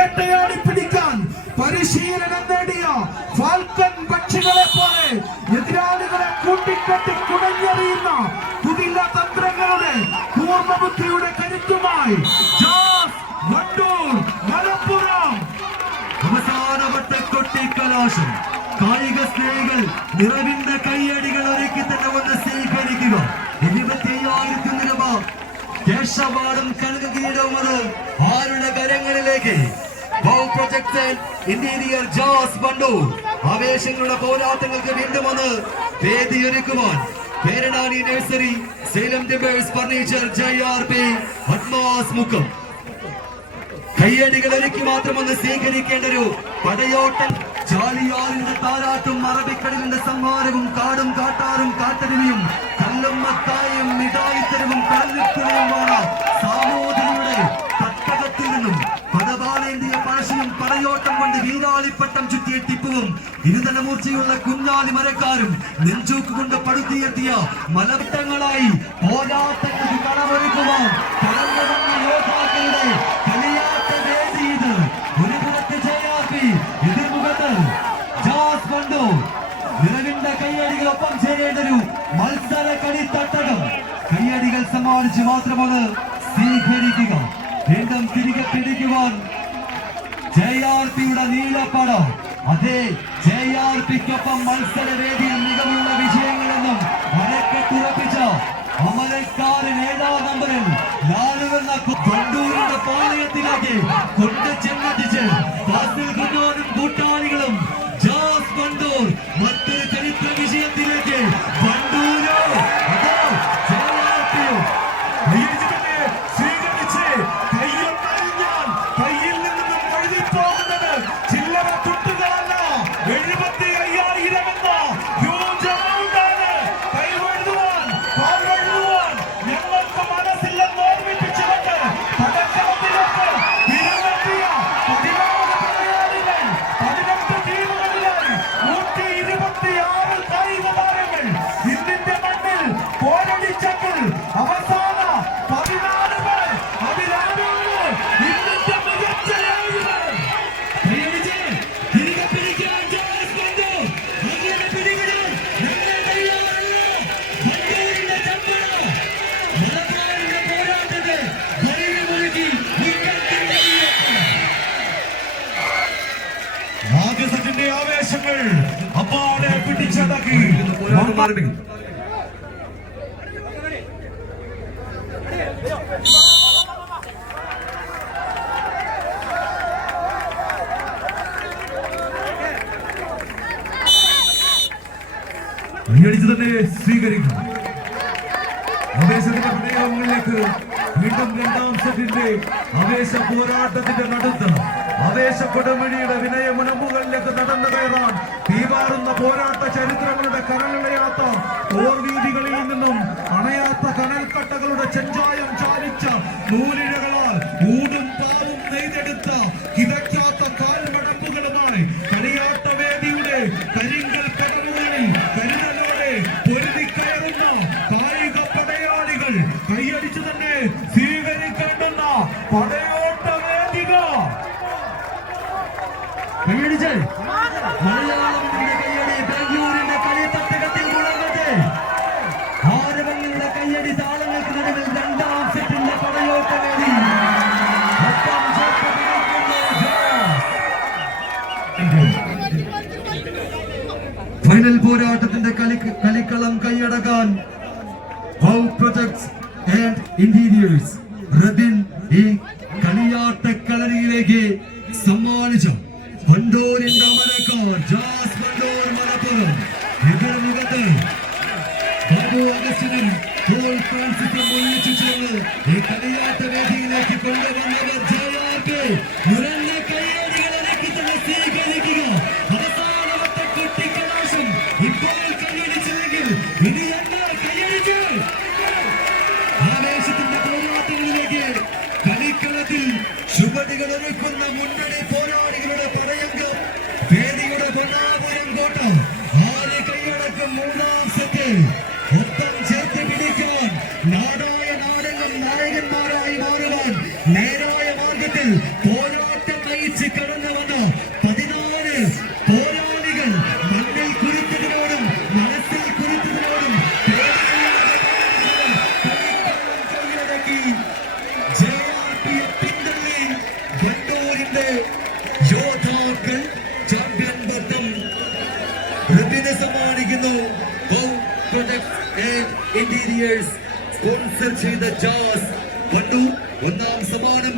വേട്ടയാടി പിടിക്കാൻ പരിശീലനം നേടിയ ഫാൽക്കൻ പക്ഷികളെ പോലെ എതിരാളികളെ കൂട്ടിക്കെട്ടി കുടഞ്ഞെറിയുന്ന കുതില തന്ത്രങ്ങളുടെ പൂർണബുദ്ധിയുടെ കരുത്തുമായി ജാസ് കൊട്ടിക്കലാശം കായിക സ്നേഹികൾ നിറവിന്റെ കൈയടികൾ ഒരുക്കി തന്നെ വന്ന് സ്വീകരിക്കുക. ഇരുപത്തി അയ്യായിരത്തി രൂപ അവാർഡും കനക അത് ആരുടെ കരങ്ങളിലേക്ക്? ഇന്റീരിയർ ജോസ് ബണ്ടൂർ ആവേശങ്ങളുടെ പോരാട്ടങ്ങൾക്ക് വീണ്ടും വന്ന് വേദിയൊരുക്കുവാൻ Peranani nursery Salem timbers furniture J R P അഡ്മാസ് മുഖം കയ്യടികൾ മാത്രം ഒന്ന് സ്വീകരിക്കേണ്ട ഒരു പടയോട്ടം ചാലിയാറിന്റെ താരാട്ടും അറബിക്കടലിന്റെ സംഹാരവും കാടും കാട്ടാറും കാട്ടരുവിയും പടയോട്ടം കൊണ്ട് വീരാളിപ്പട്ടം ചുറ്റിയ ടിപ്പുവും ഇരുതലമൂർച്ചയുള്ള കുഞ്ഞാലി മരക്കാരും നെഞ്ചൂക്ക് കൊണ്ട് പടുത്തിയെത്തിയ മലവട്ടങ്ങളായി പോരാട്ടങ്ങൾക്ക് യോദ്ധാക്കളുടെ സമ്മാനിച്ച് മാത്രമാണ് സ്വീകരിക്കുക വീണ്ടും തിരികെ പിടിക്കുവാൻ ജെ ആർ പിയുടെ നീലപ്പടം. അതെ ജെ ആർ പിക്കൊപ്പം മത്സരവേദിയിൽ മികവുള്ള വിജയങ്ങളെന്നും അരക്കെട്ടുറപ്പിച്ച അമരക്കാരൻ ഏഴാം നമ്പറിൽ ലാലുവെന്ന കൊണ്ടൂരിന്റെ പാളയത്തിലേക്ക് കൊണ്ട് ചെന്നെത്തിച്ച് ഫാസിൽ കുഞ്ഞോനും കൂട്ടാളികളും ജോസ് കൊണ്ടൂർ മറ്റൊരു ചരിത്ര വിജയത്തിലേക്ക് കൊണ്ടൂരോ അതോ ജെ ആരംഭിക്കും. കൈയടിച്ച് തന്നെ സ്വീകരിക്കും ആവേശത്തിന്റെ പ്രയോഗങ്ങളിലേക്ക് വീണ്ടും രണ്ടാം സെറ്റിന്റെ ആവേശ പോരാട്ടത്തിന്റെ നടുത്ത് ആവേശ കൊടുമിഴിയുടെ വിനയമുനമ്പുകളിലേക്ക് നടന്നു കയറാൻ തീവാറുന്ന പോരാട്ട ചരിത്രങ്ങളുടെ കരളയാത്ത ഓർവീതികളിൽ നിന്നും അണയാത്ത കനൽക്കട്ടകളുടെ ചെഞ്ചായം ചാലിച്ച നൂലിഴകളാൽ ഊടും പാവും നെയ്തെടുത്ത കിതയ്ക്കാത്ത കാൽമടമ്പുകളുമായി കളിയാട്ട കയ്യടി കയ്യടി ഫൈനൽ പോരാട്ടത്തിന്റെ കളി കളിക്കളം കൈയടക്കാൻ പ്രൊജക്ട്സ് ആൻഡ് ഇന്റീരിയേഴ്സ് റബിൻ ഈ കളിയാട്ട കളരിയിലേക്ക് സമ്മാനിച്ചു. പണ്ടൂരിന്റെ മലക്കാർ ജാസ് പണ്ടൂർ മലപ്പുറം. എതിർമുഖത്ത് ബാബു അഗസ്റ്റിനും പോൾ ഫ്രാൻസിസും ഒന്നിച്ചു ഈ കളിയാട്ട വേദിയിലേക്ക് കൊണ്ടുവന്നവർ ജയാക്ക് നിറഞ്ഞ കയ്യടികൾ ഇറക്കി തന്നെ സ്വീകരിക്കുക കുട്ടിക്കലാശം ഇപ്പോൾ കൈയടിച്ചില്ലെങ്കിൽ ഇനി എന്നെ കൈയടിച്ച്. ആവേശത്തിന്റെ പോരാട്ടങ്ങളിലേക്ക് കളിക്കളത്തിൽ ചുവടുകൾ ഒരുക്കുന്ന മുന്നണി ഒപ്പം ചേർത്ത് പിടിക്കാൻ നാടായ നാടെല്ലാം നായകന്മാരായി മാറുവാൻ നേരായ മാർഗത്തിൽ പോരാട്ടം നയിച്ച് കടന്നു വന്ന പതിനാല് പോരാളികൾ മണ്ണിൽ കുരുത്തതിനോടും മനസ്സിൽ കുരുത്തതിനോടും യോദ്ധാക്കൾ ചാമ്പ്യൻ ബന്ധം സമ്മാനിക്കുന്നു ഇന്റീരിയേഴ്സ് സ്പോൺസർ ചെയ്ത ജാസ് കണ്ടു? ഒന്നാം സമ്മാനം.